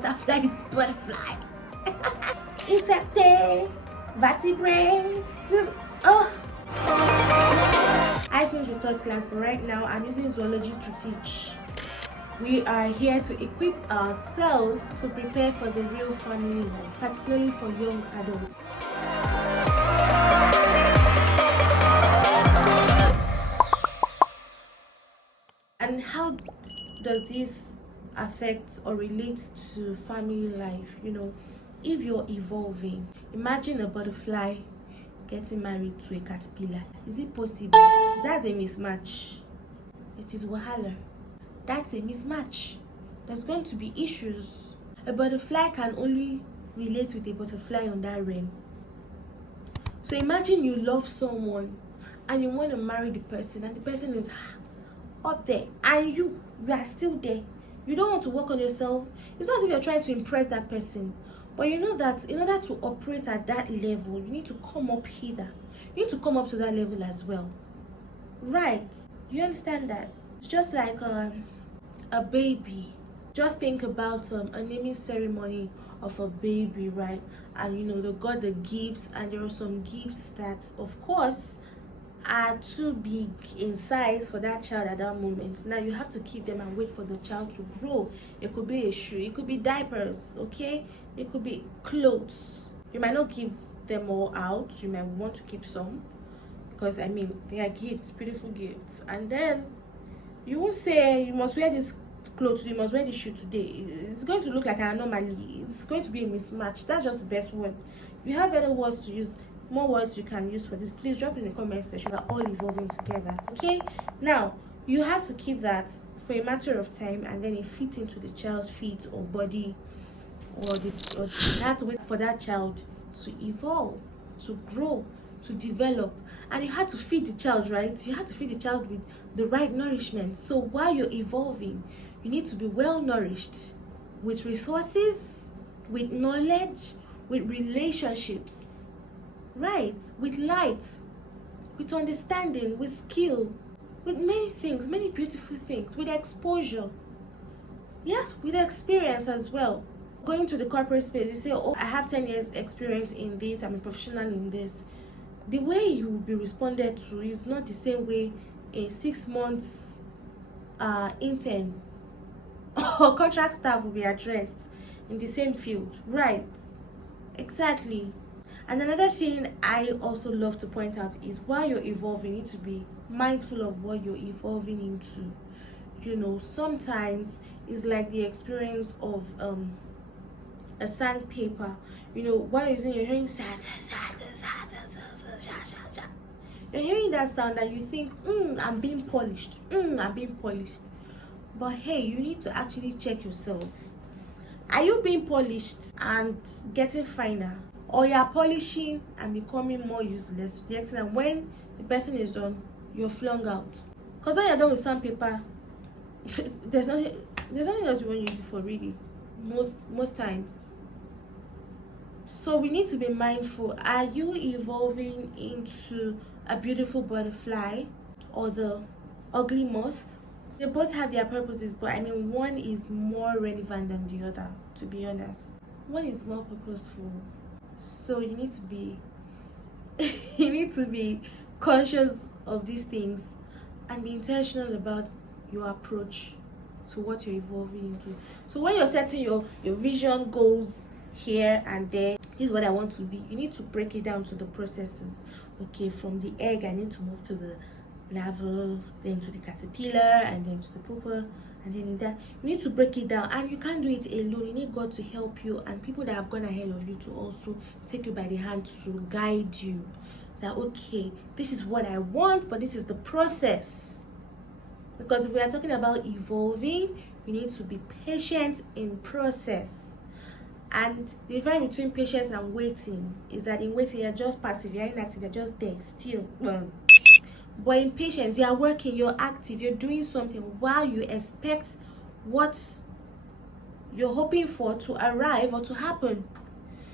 butterfly is butterfly. Insectae, vertebrae. Just, oh. I finished with third class, but right now I'm using zoology to teach. We are here to equip ourselves to prepare for the real family life, particularly for young adults. And how does this affect or relate to family life? You know, if you're evolving, imagine a butterfly getting married to a caterpillar. Is it possible? That's a mismatch. It is wahala. That's a mismatch. There's going to be issues. A butterfly can only relate with a butterfly on that realm. So imagine you love someone and you want to marry the person, and the person is up there and you are still there. You don't want to work on yourself. It's not as if you're trying to impress that person, but you know that in order to operate at that level, you need to come up hither. You need to come up to that level as well, right? You understand that? It's just like a baby. Just think about a naming ceremony of a baby, right? And you know, they got the gifts, and there are some gifts that of course are too big in size for that child at that moment. Now you have to keep them and wait for the child to grow. It could be a shoe, it could be diapers, okay, it could be clothes. You might not give them all out, you might want to keep some, because I mean, they are gifts, beautiful gifts. And then you won't say you must wear this clothes, you must wear this shoe today. It's going to look like an anomaly. It's going to be a mismatch. That's just the best word. If you have better words to use, more words you can use for this, please drop in the comment section. We're all evolving together, okay? Now you have to keep that for a matter of time, and then it fits into the child's feet or body, or you have to wait for that child to evolve, to grow, to develop. And you have to feed the child, right? You have to feed the child with the right nourishment. So while you're evolving, you need to be well nourished with resources, with knowledge, with relationships, right? With light, with understanding, with skill, with many things, many beautiful things, with exposure. Yes, with experience as well. Going to the corporate space, you say, oh, I have 10 years experience in this, I'm a professional in this. The way you will be responded to is not the same way a 6 months intern or contract staff will be addressed in the same field, right? Exactly. And another thing I also love to point out is while you're evolving, you need to be mindful of what you're evolving into. You know, sometimes it's like the experience of a sandpaper. You know, while you're using, you're hearing you're hearing that sound and you think, I'm being polished. I'm being polished. But hey, you need to actually check yourself. Are you being polished and getting finer? Or you are polishing and becoming more useless to the extent that when the person is done, you're flung out? Because when you're done with sandpaper, there's nothing else you want to use it for, really, most times. So we need to be mindful. Are you evolving into a beautiful butterfly or the ugly moth? They both have their purposes, but I mean, one is more relevant than the other, to be honest. One is more purposeful. So you need to be you need to be conscious of these things and be intentional about your approach to what you're evolving into. So when you're setting your vision goals here and there, here's what I want to be, you need to break it down to the processes. Okay, from the egg I need to move to the larva, then to the caterpillar, and then to the pupa, and then in that you need to break it down. And you can't do it alone. You need God to help you and people that have gone ahead of you to also take you by the hand to guide you, that okay, this is what I want, but this is the process. Because if we are talking about evolving, you need to be patient in process. And the difference between patience and waiting is that in waiting you're just passive, you're inactive, you're just there still. But in patience, you are working, you're active, you're doing something while you expect what you're hoping for to arrive or to happen.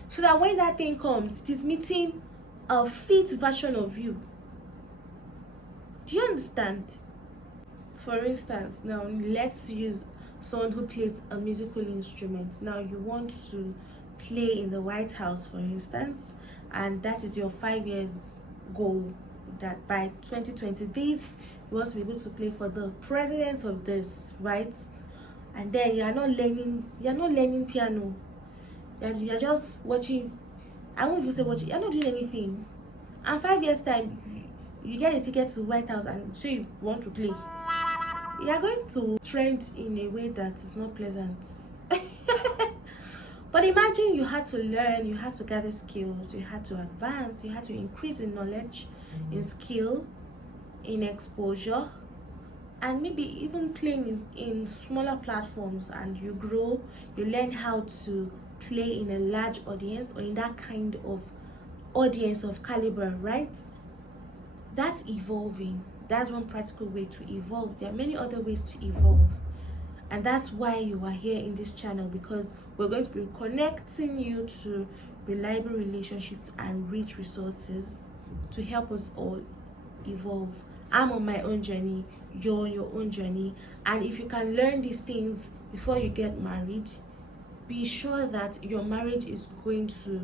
So that when that thing comes, it is meeting a fit version of you. Do you understand? For instance, now let's use someone who plays a musical instrument. Now you want to play in the White House, for instance, and that is your 5 years goal, that by 2020 this you want to be able to play for the president of this, right? And then you're not learning piano, you're just watching. I won't even say watching, you're not doing anything, and 5 years time you get a ticket to White House and say you want to play. You are going to trend in a way that is not pleasant. But imagine you had to learn, you had to gather skills, you had to advance, you had to increase in knowledge, in skill, in exposure, and maybe even playing in smaller platforms, and you grow, you learn how to play in a large audience or in that kind of audience of caliber, right? That's evolving. That's one practical way to evolve. There are many other ways to evolve, and that's why you are here in this channel, because we're going to be connecting you to reliable relationships and rich resources to help us all evolve. I'm on my own journey, you're on your own journey, and if you can learn these things before you get married, be sure that your marriage is going to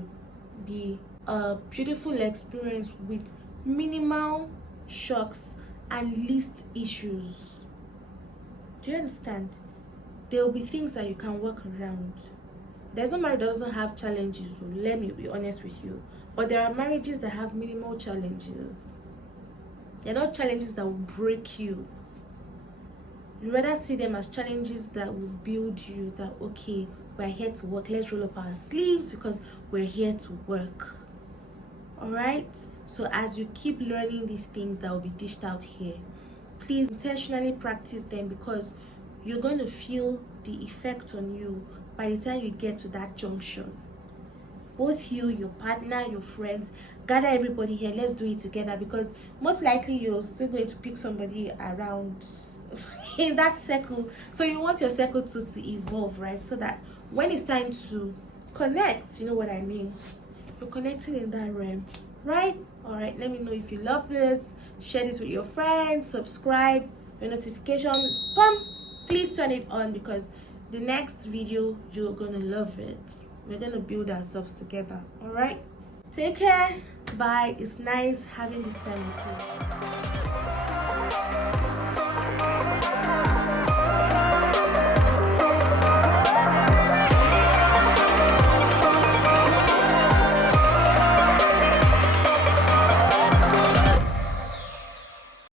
be a beautiful experience with minimal shocks and least issues. Do you understand? There will be things that you can work around. There's no marriage that doesn't have challenges, so let me be honest with you. But there are marriages that have minimal challenges. They're not challenges that will break you. You rather see them as challenges that will build you, that okay, we're here to work, let's roll up our sleeves because we're here to work. Alright? So as you keep learning these things that will be dished out here, please intentionally practice them, because you're going to feel the effect on you by the time you get to that junction. Both you, your partner, your friends, gather everybody here, let's do it together, because most likely you're still going to pick somebody around in that circle. So you want your circle to evolve, right? So that when it's time to connect, you know what I mean, you're connecting in that realm, right? All right, let me know if you love this. Share this with your friends, subscribe, your notification pump, please turn it on, because the next video you're gonna love it. We're gonna build ourselves together. All right, take care, bye. It's nice having this time with you.